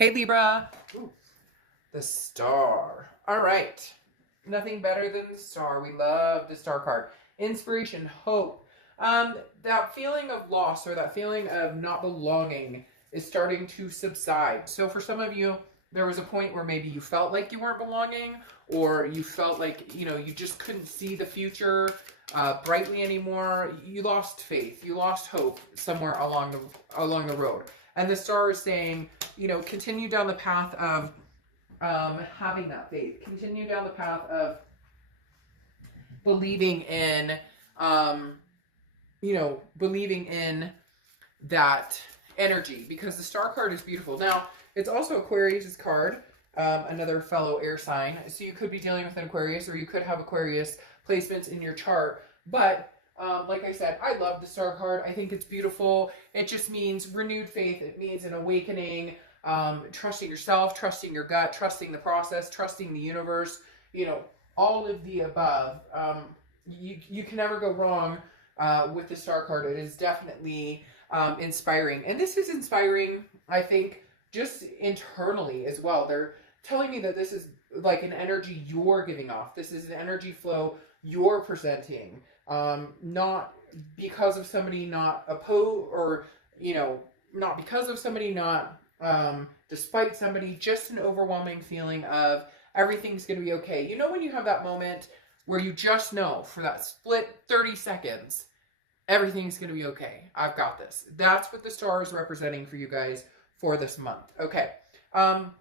Hey Libra. Ooh, the star. All right. Nothing better than the star. We love the star card. Inspiration, hope. That feeling of loss or that feeling of not belonging is starting to subside. So for some of you, there was a point where maybe you felt like you weren't belonging, or you felt like, you just couldn't see the future brightly anymore. You lost faith. You lost hope somewhere along the road. And the star is saying, continue down the path of having that faith. Continue down the path of believing in, believing in that energy, because the star card is beautiful. Now, it's also Aquarius' card, another fellow air sign. So you could be dealing with an Aquarius, or you could have Aquarius placements in your chart. But like I said, I love the star card. I think it's beautiful. It just means renewed faith. It means an awakening, trusting yourself, trusting your gut, trusting the process, trusting the universe, all of the above. You can never go wrong with the star card. It is definitely inspiring. And this is inspiring, I think, just internally as well. They're telling me that this is like an energy you're giving off. This is an energy flow you're presenting. Not because of somebody not or, not because of somebody not, despite somebody, just an overwhelming feeling of everything's going to be okay. When you have that moment where you just know for that split 30 seconds, everything's going to be okay. I've got this. That's what the star is representing for you guys for this month. Okay. And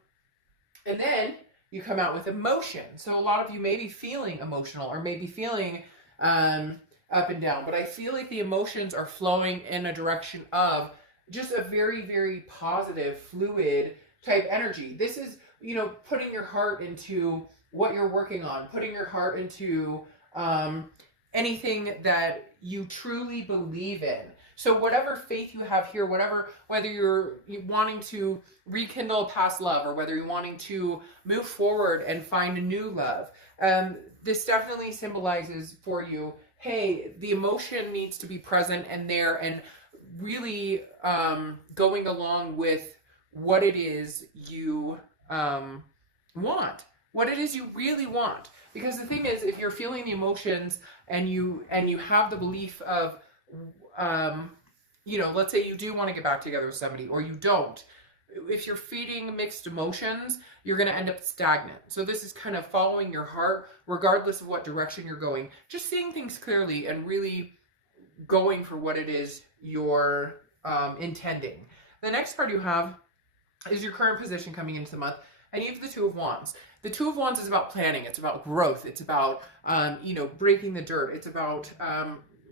then you come out with emotion. So a lot of you may be feeling emotional, or maybe feeling up and down, but I feel like the emotions are flowing in a direction of just a very, very positive, fluid type energy. This is, putting your heart into what you're working on, putting your heart into anything that you truly believe in. So whatever faith you have here, whether you're wanting to rekindle past love, or whether you're wanting to move forward and find a new love, this definitely symbolizes for you, hey, the emotion needs to be present and there, and really going along with what it is you want, what it is you really want. Because the thing is, if you're feeling the emotions and you have the belief of, let's say you do want to get back together with somebody, or you don't. If you're feeding mixed emotions, you're going to end up stagnant. So this is kind of following your heart, regardless of what direction you're going. Just seeing things clearly and really going for what it is you're intending. The next card you have is your current position coming into the month, and you have the Two of Wands. The Two of Wands is about planning. It's about growth. It's about, breaking the dirt. It's about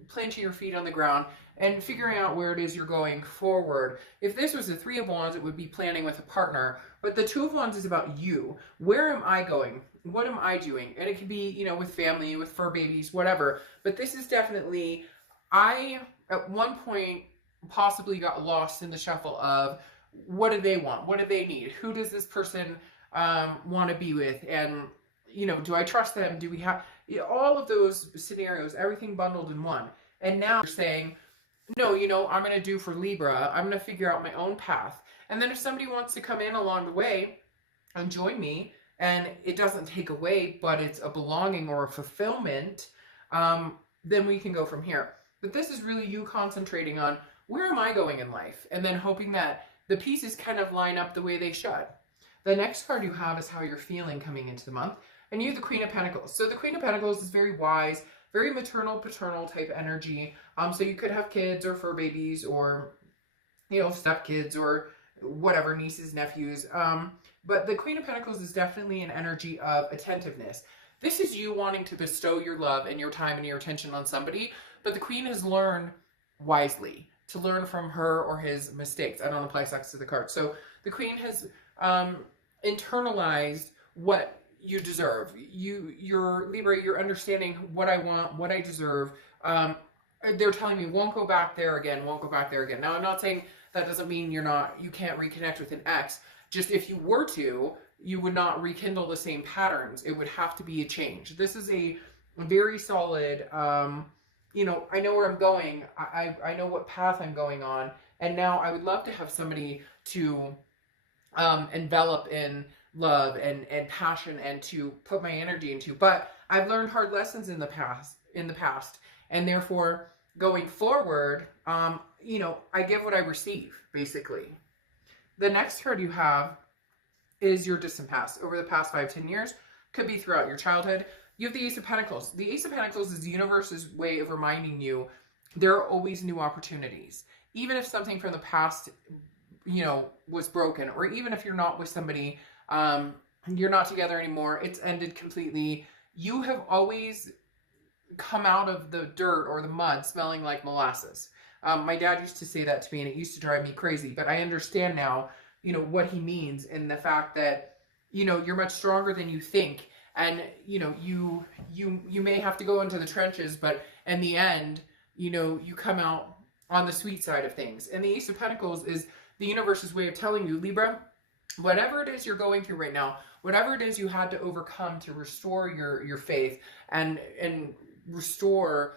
planting your feet on the ground and figuring out where it is you're going forward. If this was the Three of Wands, it would be planning with a partner. But the Two of Wands is about you. Where am I going? What am I doing? And it could be, with family, with fur babies, whatever. But this is definitely, I, at one point, possibly got lost in the shuffle of what do they want? What do they need? Who does this person want to be with? And, do I trust them? Do we have all of those scenarios, everything bundled in one? And now you're saying, no, I'm going to do for Libra. I'm going to figure out my own path. And then if somebody wants to come in along the way and join me, and it doesn't take away, but it's a belonging or a fulfillment, then we can go from here. But this is really you concentrating on, where am I going in life? And then hoping that the pieces kind of line up the way they should. The next card you have is how you're feeling coming into the month. And you have the Queen of Pentacles. So the Queen of Pentacles is very wise, very maternal, paternal type energy. So you could have kids or fur babies, or, stepkids, or whatever, nieces, nephews. But the Queen of Pentacles is definitely an energy of attentiveness. This is you wanting to bestow your love and your time and your attention on somebody. But the Queen has learned wisely to learn from her or his mistakes. I don't apply sex to the card. So the Queen has internalized what you deserve. You're Libra, you're understanding what I want, what I deserve. They're telling me, won't go back there again, won't go back there again. Now, I'm not saying that doesn't mean you can't reconnect with an ex. Just if you were to, you would not rekindle the same patterns. It would have to be a change. This is a very solid, I know where I'm going. I know what path I'm going on. And now I would love to have somebody to envelop in love and passion and to put my energy into. But I've learned hard lessons in the past, and therefore going forward, you know, I give what I receive, basically. The next card you have is your distant past. Over the past 5-10 years, could be throughout your childhood. You have the Ace of Pentacles. The Ace of Pentacles is the universe's way of reminding you there are always new opportunities. Even if something from the past, you know, was broken, or even if you're not with somebody, you're not together anymore, it's ended completely, you have always come out of the dirt or the mud smelling like molasses. My dad used to say that to me, and it used to drive me crazy, but I understand now, you know, what he means, in the fact that, you know, you're much stronger than you think, and, you know, you may have to go into the trenches, but in the end, you know, you come out on the sweet side of things. And the Ace of Pentacles is the universe's way of telling you, Libra, whatever it is you're going through right now, whatever it is you had to overcome to restore your faith and restore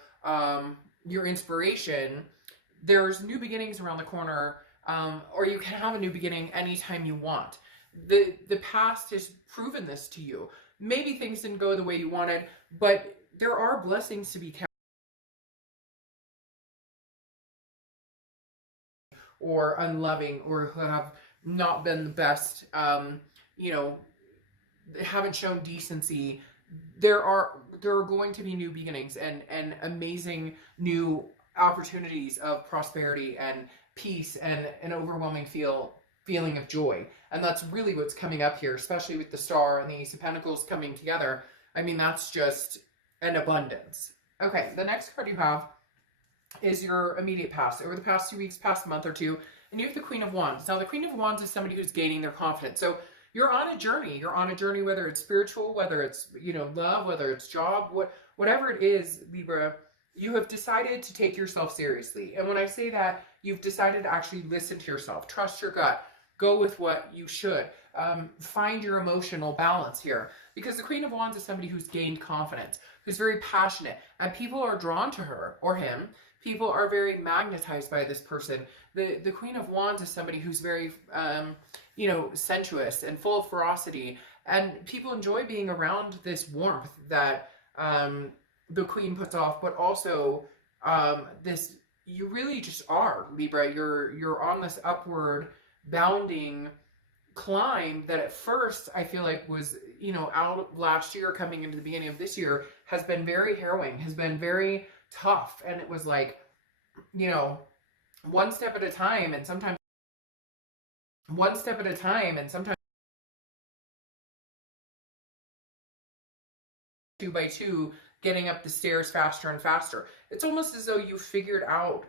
your inspiration, there's new beginnings around the corner, or you can have a new beginning anytime you want. The past has proven this to you. Maybe things didn't go the way you wanted, but there are blessings to be kept, or unloving, or who have not been the best, you know, haven't shown decency. There are going to be new beginnings and amazing new opportunities of prosperity and peace and an overwhelming feeling of joy. And that's really what's coming up here, especially with the Star and the Ace of Pentacles coming together. I mean, that's just an abundance. Okay, the next card you have is your immediate past, over the past 2 weeks, past month or two, and you have the Queen of Wands. Now, the Queen of Wands is somebody who's gaining their confidence. So you're on a journey. You're on a journey, whether it's spiritual, whether it's, you know, love, whether it's job, whatever it is, Libra, you have decided to take yourself seriously. And when I say that, you've decided to actually listen to yourself, trust your gut, go with what you should, find your emotional balance here. Because the Queen of Wands is somebody who's gained confidence, who's very passionate, and people are drawn to her or him. People are very magnetized by this person. The Queen of Wands is somebody who's very, you know, sensuous and full of ferocity. And people enjoy being around this warmth that the Queen puts off, but also this, you really just are, Libra. You're on this upward bounding climb that at first I feel like was, you know, out last year, coming into the beginning of this year, has been very harrowing, has been very tough. And it was like, you know, one step at a time, and sometimes one step at a time, and sometimes 2 by 2, getting up the stairs faster and faster. It's almost as though you figured out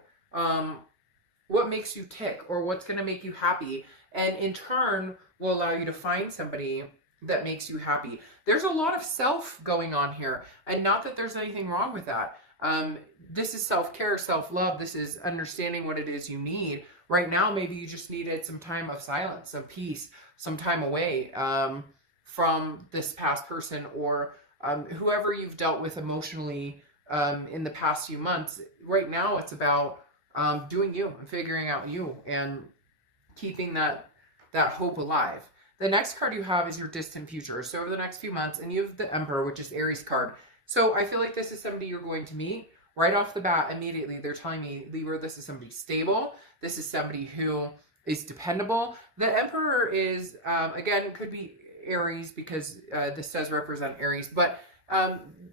what makes you tick, or what's going to make you happy, and in turn will allow you to find somebody that makes you happy. There's a lot of self going on here, and not that there's anything wrong with that. This is self-care, self-love. This is understanding what it is you need. Right now, maybe you just needed some time of silence, of peace, some time away from this past person, or whoever you've dealt with emotionally in the past few months. Right now, it's about doing you and figuring out you and keeping that hope alive. The next card you have is your distant future. So over the next few months, and you have the Emperor, which is Aries card. So I feel like this is somebody you're going to meet right off the bat. Immediately, they're telling me, Libra, this is somebody stable. This is somebody who is dependable. The Emperor is, again, could be Aries, because this does represent Aries, but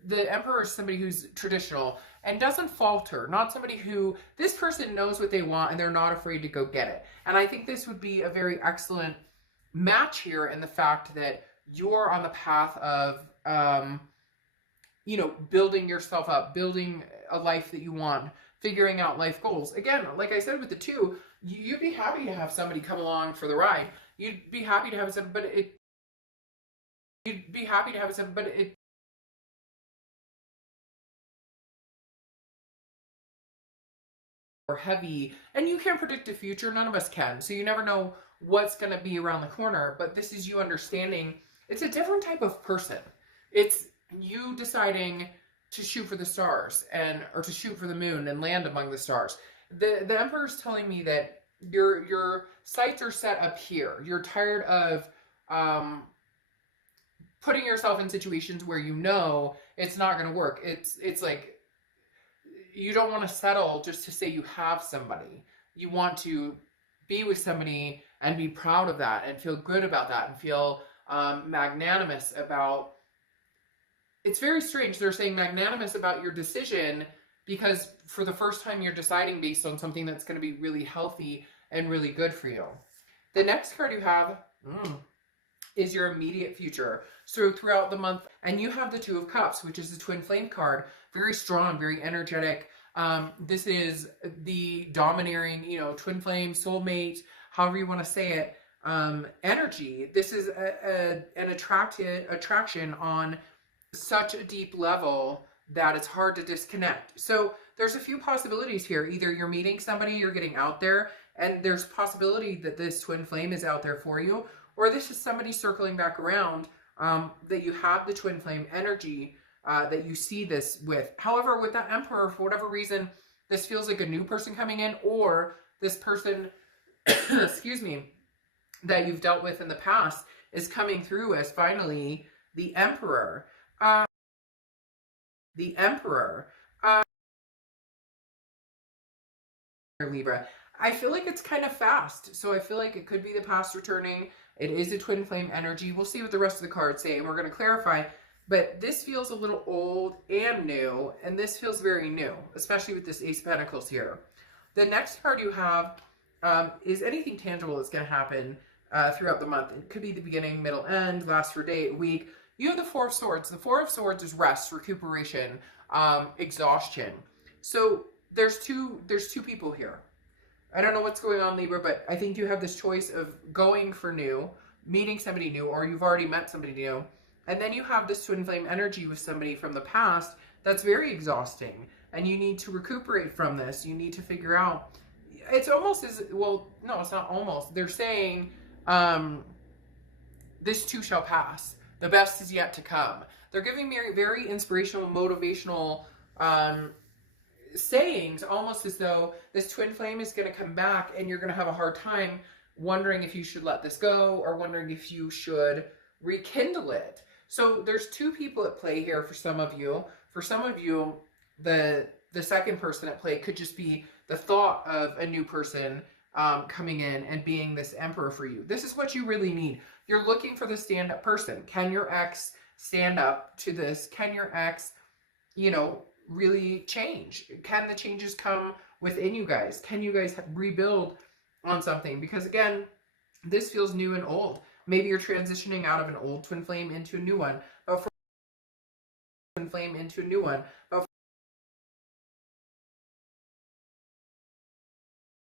the Emperor is somebody who's traditional and doesn't falter. Not somebody who, this person knows what they want and they're not afraid to go get it. And I think this would be a very excellent match here, in the fact that you're on the path of, you know, building yourself up, building a life that you want, figuring out life goals. Again, like I said with the 2, you'd be happy to have somebody come along for the ride. You'd be happy to have somebody, but it or heavy, and you can't predict the future. None of us can. So you never know what's going to be around the corner, but this is you understanding it's a different type of person. It's you deciding to shoot for the stars, or to shoot for the moon and land among the stars. The Emperor's telling me that your sights are set up here. You're tired of putting yourself in situations where you know it's not going to work. It's like you don't want to settle just to say you have somebody. You want to be with somebody and be proud of that and feel good about that and feel magnanimous about. It's very strange. They're saying magnanimous about your decision because for the first time you're deciding based on something that's going to be really healthy and really good for you. The next card you have is your immediate future. So throughout the month, and you have the Two of Cups, which is the twin flame card. Very strong, very energetic. This is the domineering, you know, twin flame, soulmate, however you want to say it, energy. This is an attraction on such a deep level that it's hard to disconnect. So there's a few possibilities here. Either you're meeting somebody, you're getting out there, and there's possibility that this twin flame is out there for you, or this is somebody circling back around that you have the twin flame energy that you see this with. However, with that Emperor, for whatever reason, this feels like a new person coming in, or this person, excuse me, that you've dealt with in the past is coming through as finally the Emperor. The Emperor. Libra. I feel like it's kind of fast. So I feel like it could be the past returning. It is a twin flame energy. We'll see what the rest of the cards say, and we're going to clarify. But this feels a little old and new, and this feels very new, especially with this Ace of Pentacles here. The next card you have is anything tangible that's going to happen throughout the month. It could be the beginning, middle, end, last for a day, a week. You have the Four of Swords. The Four of Swords is rest, recuperation, exhaustion. So there's two people here. I don't know what's going on, Libra, but I think you have this choice of going for new, meeting somebody new, or you've already met somebody new. And then you have this twin flame energy with somebody from the past that's very exhausting. And you need to recuperate from this. You need to figure out. It's almost as, well, no, it's not almost. They're saying this too shall pass. The best is yet to come. They're giving me very inspirational, motivational sayings, almost as though this twin flame is going to come back and you're going to have a hard time wondering if you should let this go or wondering if you should rekindle it. So there's two people at play here for some of you. For some of you, the second person at play could just be the thought of a new person coming in and being this Emperor for you. This is what you really need. You're looking for the stand-up person. Can your ex stand up to this? Can your ex, you know, really change? Can the changes come within you guys? Can you guys rebuild on something? Because again, this feels new and old. Maybe you're transitioning out of an old twin flame into a new one, but for twin flame into a new one, but for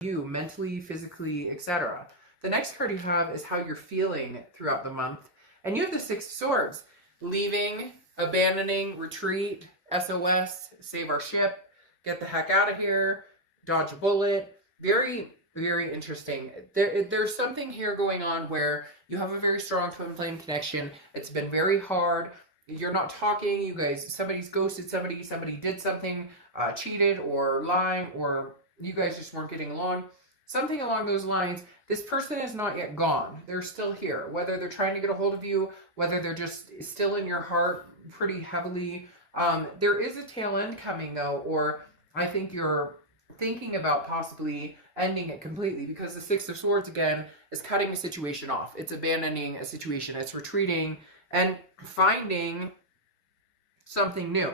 you mentally, physically, etc. The next card you have is how you're feeling throughout the month, and you have the Six of Swords: leaving, abandoning, retreat, SOS, save our ship, get the heck out of here, dodge a bullet. Very, very interesting. There's something here going on where you have a very strong twin flame connection. It's been very hard. You're not talking. You guys, somebody's ghosted somebody. Somebody did something, cheated or lying, or you guys just weren't getting along. Something along those lines. This person is not yet gone. They're still here. Whether they're trying to get a hold of you, whether they're just still in your heart pretty heavily. There is a tail end coming though, or I think you're thinking about possibly ending it completely, because the Six of Swords again is cutting a situation off. It's abandoning a situation. It's retreating and finding something new.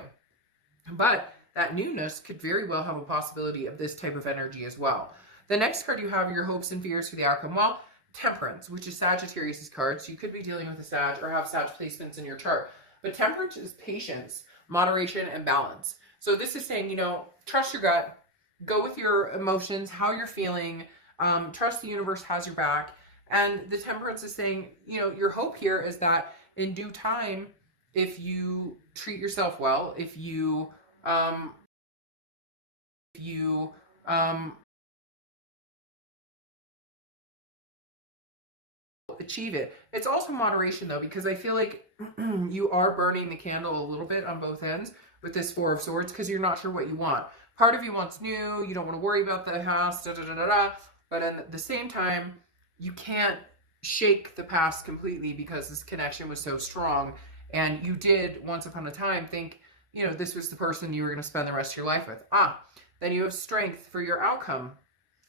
But that newness could very well have a possibility of this type of energy as well. The next card you have are your hopes and fears for the outcome. Well, Temperance, which is Sagittarius' card. So you could be dealing with a Sag or have Sag placements in your chart. But Temperance is patience, moderation, and balance. So this is saying, you know, trust your gut. Go with your emotions, how you're feeling. Trust the universe has your back. And the Temperance is saying, you know, your hope here is that in due time, if you treat yourself well, if you achieve it. It's also moderation though, because I feel like you are burning the candle a little bit on both ends with this Four of Swords, because you're not sure what you want. Part of you wants new, you don't want to worry about the past, da da da da da. But at the same time, you can't shake the past completely because this connection was so strong. And you did, once upon a time, think, you know, this was the person you were going to spend the rest of your life with. Then you have strength for your outcome.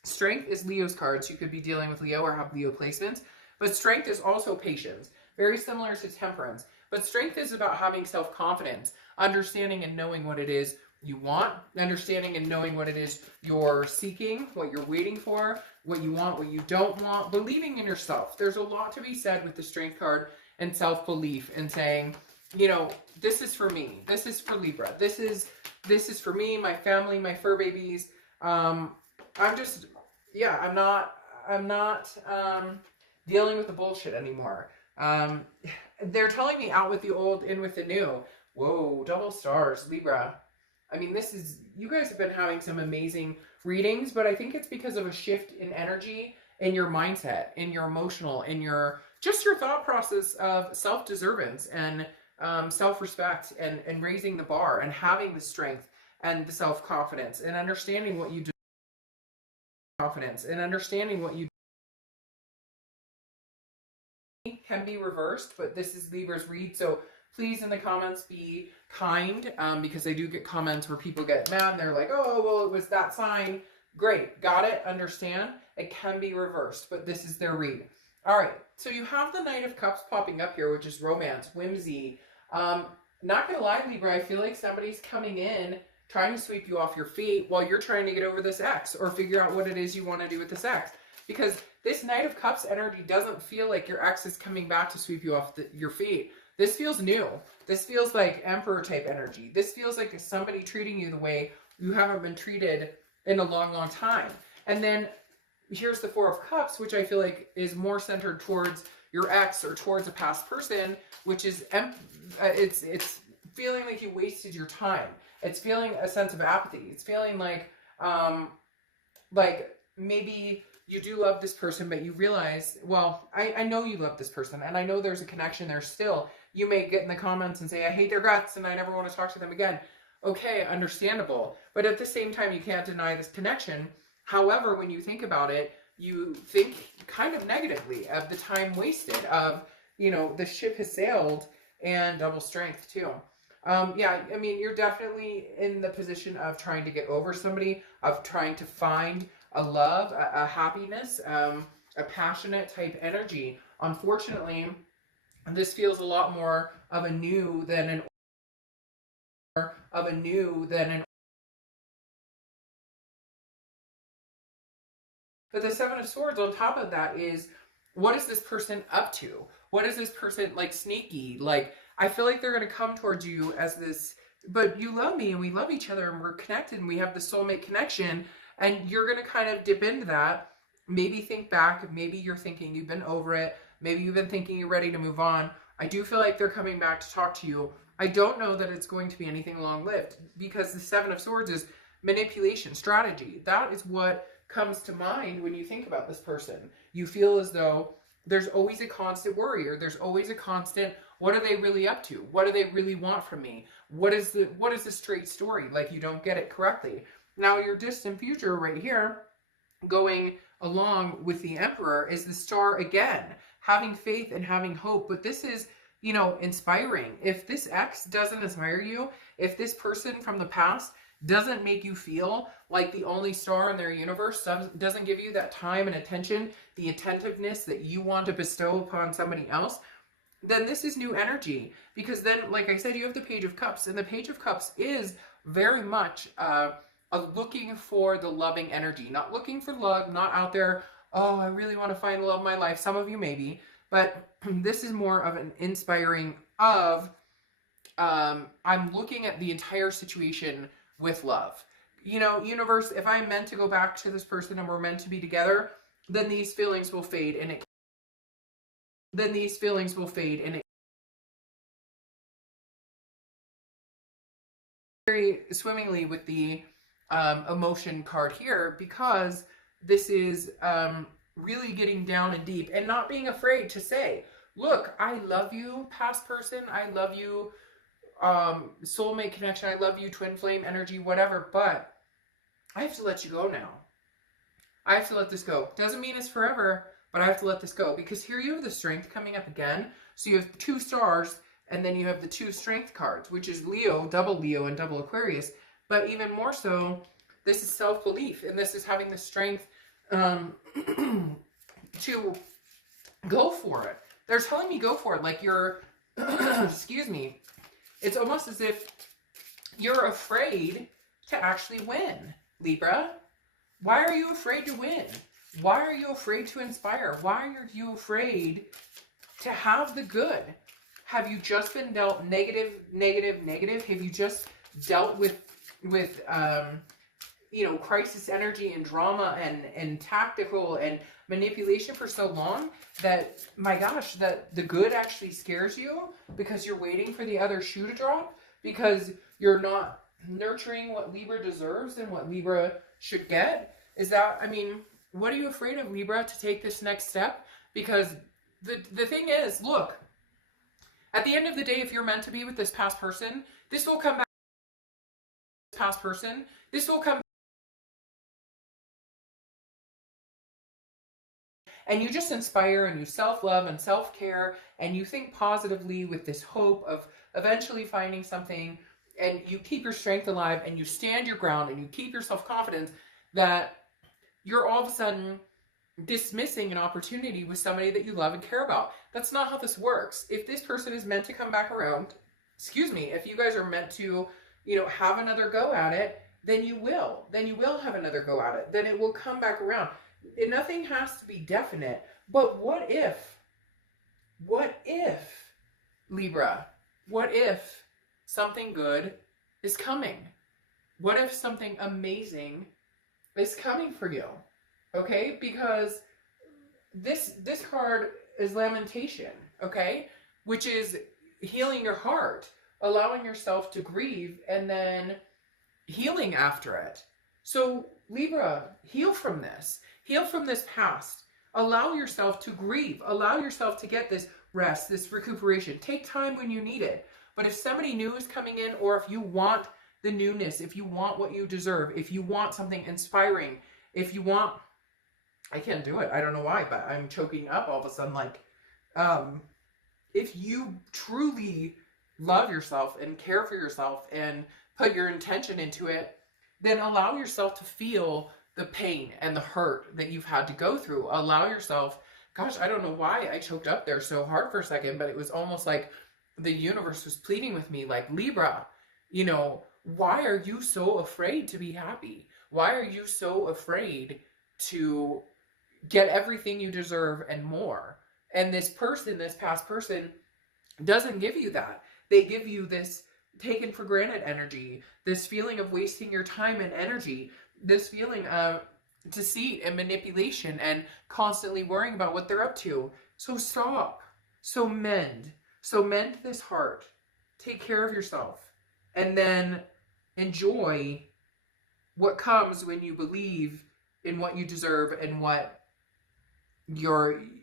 Strength is Leo's cards. You could be dealing with Leo or have Leo placements. But strength is also patience. Very similar to temperance. But strength is about having self-confidence, understanding and knowing what it is you want, understanding and knowing what it is you're seeking, what you're waiting for, what you want, what you don't want, believing in yourself. There's a lot to be said with the strength card and self-belief and saying, you know, this is for me. This is for Libra. This is for me, my family, my fur babies. I'm not dealing with the bullshit anymore. They're telling me out with the old, in with the new. Whoa, double stars, Libra. I mean, you guys have been having some amazing readings, but I think it's because of a shift in energy, in your mindset, in your emotional, in your thought process of self-deservance and self-respect and raising the bar and having the strength and the self-confidence and understanding what you do. Confidence and understanding what you can be reversed, but this is Libra's read, so please in the comments be kind, because I do get comments where people get mad and they're like, oh, well, it was that sign. Great, got it, understand. It can be reversed, but this is their read. All right, so you have the Knight of Cups popping up here, which is romance, whimsy. Not gonna lie, Libra, I feel like somebody's coming in trying to sweep you off your feet while you're trying to get over this ex or figure out what it is you want to do with this ex. Because this Knight of Cups energy doesn't feel like your ex is coming back to sweep you off your feet. This feels new. This feels like Emperor type energy. This feels like somebody treating you the way you haven't been treated in a long, long time. And then here's the Four of Cups, which I feel like is more centered towards your ex or towards a past person, which is, it's feeling like you wasted your time. It's feeling a sense of apathy. It's feeling like maybe you do love this person, but you realize, well, I know you love this person, and I know there's a connection there still. You may get in the comments and say, I hate their guts, and I never want to talk to them again. Okay, understandable. But at the same time, you can't deny this connection. However, when you think about it, you think kind of negatively of the time wasted, of, you know, the ship has sailed, and double strength too. Yeah, I mean, you're definitely in the position of trying to get over somebody, of trying to find a love, a happiness, a passionate type energy. Unfortunately, this feels a lot more of a new than an But the Seven of Swords on top of that is, what is this person up to? What is this person, like, sneaky? Like, I feel like they're going to come towards you as this, but you love me and we love each other and we're connected and we have the soulmate connection, and you're going to kind of dip into that. Maybe think back. Maybe you're thinking you've been over it. Maybe you've been thinking you're ready to move on. I do feel like they're coming back to talk to you. I don't know that it's going to be anything long-lived, because the Seven of Swords is manipulation, strategy. That is what comes to mind when you think about this person. You feel as though there's always a constant worry, or there's always a constant, what are they really up to? What do they really want from me? What is the straight story? Like, you don't get it correctly. Now, your distant future right here, going along with the Emperor, is the Star again, having faith and having hope. But this is, you know, inspiring. If this ex doesn't inspire you, if this person from the past doesn't make you feel like the only star in their universe, doesn't give you that time and attention, the attentiveness that you want to bestow upon somebody else, then this is new energy. Because then, like I said, you have the Page of Cups, and the Page of Cups is very much looking for the loving energy, not looking for love, not out there, oh, I really want to find the love of my life. Some of you maybe, but this is more of an inspiring of, I'm looking at the entire situation with love. You know, universe, if I'm meant to go back to this person and we're meant to be together, then these feelings will fade, and very swimmingly with the emotion card here, because this is really getting down and deep and not being afraid to say, look, I love you, past person, I love you, soulmate connection, I love you, twin flame energy, whatever, but I have to let you go now. I have to let this go. Doesn't mean it's forever, but I have to let this go. Because here you have the Strength coming up again. So you have 2 stars, and then you have the 2 Strength cards, which is Leo, and double Aquarius. But even more so, this is self-belief, and this is having the strength to go for it. They're telling me go for it. Like you're, excuse me, it's almost as if you're afraid to actually win, Libra. Why are you afraid to win? Why are you afraid to inspire? Why are you afraid to have the good? Have you just been dealt negative? Have you just dealt with you know, crisis energy and drama and tactical and manipulation for so long that, my gosh, that the good actually scares you because you're waiting for the other shoe to drop, because you're not nurturing what Libra deserves and what Libra should get? Is that, I mean, what are you afraid of, Libra, to take this next step? Because the thing is, look, at the end of the day, if you're meant to be with this past person, this will come back. Past person, this will come, and you just inspire and you self-love and self-care and you think positively with this hope of eventually finding something, and you keep your strength alive and you stand your ground and you keep your self-confidence, that you're all of a sudden dismissing an opportunity with somebody that you love and care about. That's not how this works. If this person is meant to come back around, excuse me, if you guys are meant to, you know, have another go at it, then you will. Then you will have another go at it. Then it will come back around. Nothing has to be definite. But what if, Libra, what if something good is coming? What if something amazing is coming for you? Okay? Because this card is lamentation, okay? Which is healing your heart, allowing yourself to grieve, and then healing after it. So Libra, heal from this. Heal from this past. Allow yourself to grieve. Allow yourself to get this rest, this recuperation. Take time when you need it. But if somebody new is coming in, or if you want the newness, if you want what you deserve, if you want something inspiring, if you want, I can't do it. I don't know why, but I'm choking up all of a sudden. Like, if you truly love yourself and care for yourself and put your intention into it, then allow yourself to feel the pain and the hurt that you've had to go through. Allow yourself, gosh, I don't know why I choked up there so hard for a second, but it was almost like the universe was pleading with me, like, Libra, you know, why are you so afraid to be happy? Why are you so afraid to get everything you deserve and more? And this person, this past person, doesn't give you that. They give you this taken for granted energy, this feeling of wasting your time and energy, this feeling of deceit and manipulation and constantly worrying about what they're up to. So stop. So mend. So mend this heart. Take care of yourself. And then enjoy what comes when you believe in what you deserve and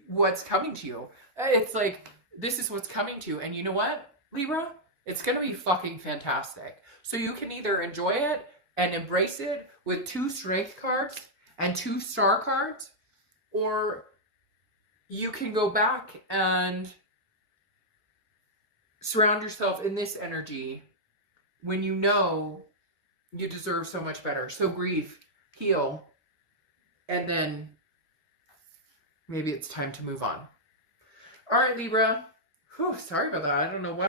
what's coming to you. It's like, this is what's coming to you. And you know what, Libra? It's going to be fucking fantastic. So you can either enjoy it and embrace it with 2 strength cards and 2 star cards, or you can go back and surround yourself in this energy when you know you deserve so much better. So grieve, heal, and then maybe it's time to move on. All right, Libra. Whew, sorry about that. I don't know why.